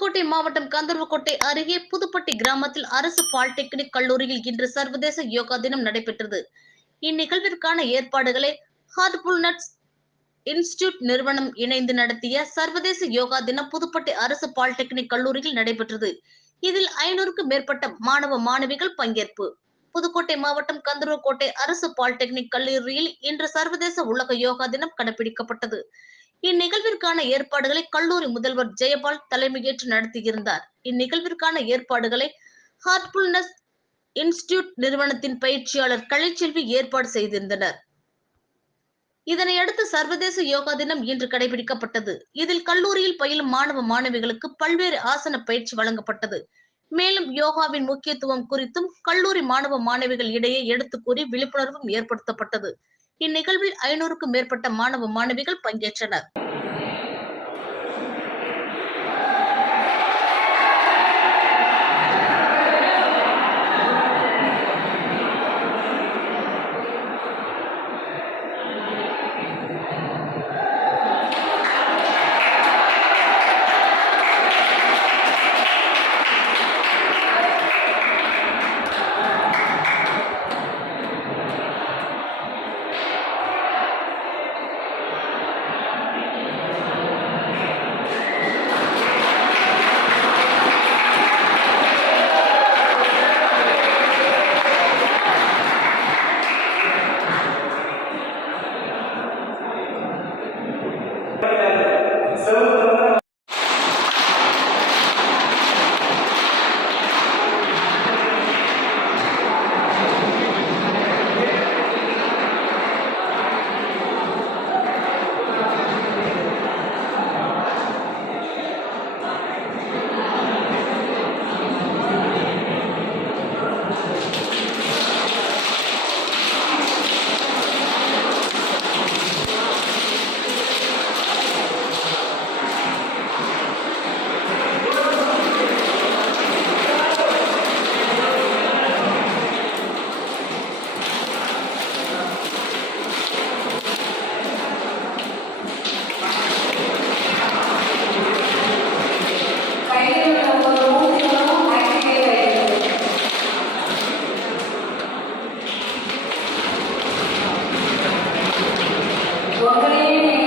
புதுக்கோட்டை மாவட்டம் கந்தர்வக்கோட்டை அருகே புதுப்பட்டி கிராமத்தில் அரசு பாலிடெக்னிக் கல்லூரியில் இன்று சர்வதேச யோகா தினம் நடைபெற்றது. இந்நிகழ்விற்கான ஏற்பாடுகளை ஹார்ட்ஃபுல்னஸ் இன்ஸ்டிடியூட் நிறுவனம் இணைந்து நடத்திய சர்வதேச யோகா தினம் புதுப்பட்டி அரசு பாலிடெக்னிக் கல்லூரியில் நடைபெற்றது. இதில் 500க்கும் மேற்பட்ட மாணவ மாணவிகள் பங்கேற்பு. புதுக்கோட்டை மாவட்டம் கந்தர்வக்கோட்டை அரசு பாலிடெக்னிக் கல்லூரியில் இன்று சர்வதேச உலக யோகா தினம் கடைபிடிக்கப்பட்டது. இந்நிகழ்விற்கான ஏற்பாடுகளை கல்லூரி முதல்வர் ஜெயபால் தலைமையேற்று நடத்தியிருந்தார். இந்நிகழ்விற்கான ஏற்பாடுகளை ஹார்ட்ஃபுல்னஸ் இன்ஸ்டிடியூட் நிறுவனத்தின் பயிற்சியாளர் கலைச்செல்வி ஏற்பாடு செய்திருந்தனர். இதனையடுத்து சர்வதேச யோகா தினம் இன்று கடைபிடிக்கப்பட்டது. இதில் கல்லூரியில் பயிலும் மாணவ மாணவிகளுக்கு பல்வேறு ஆசன பயிற்சி வழங்கப்பட்டது. மேலும் யோகாவின் முக்கியத்துவம் குறித்தும் கல்லூரி மாணவ மாணவிகள் இடையே எடுத்துக் கூறி விழிப்புணர்வும் ஏற்படுத்தப்பட்டது. இந்நிகழ்வில் 500க்கும் மேற்பட்ட மாணவ மாணவிகள் பங்கேற்றனர். Welcome.